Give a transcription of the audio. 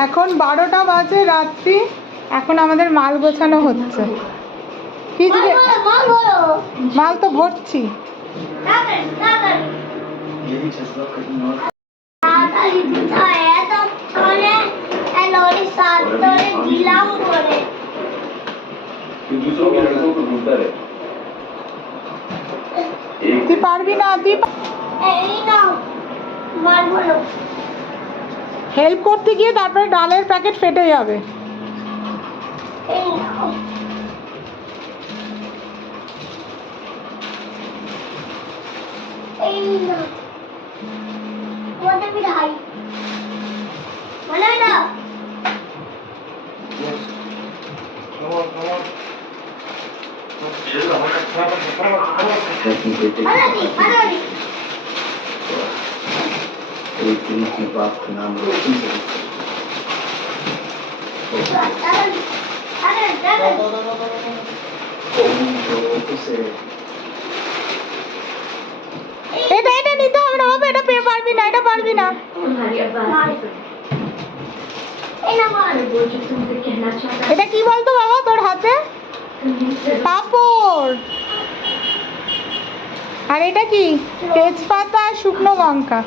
এখন 12টা বাজে রাত্রি। এখন আমাদের মাল গোছানো হচ্ছে। কি মাল তো ভরছি। তুই পারবি না, তুই হেল্প করতে গিয়ে তারপরে ডালের প্যাকেট ফেটে যাবে। এটা নিতে হবে না বাবা, এটা পারবি না, এটা পারবি না। এটা কি বলতো বাবা তোর হাতে? পাপড়। আর এটা কি? তেজপাতা, শুকনো লঙ্কা।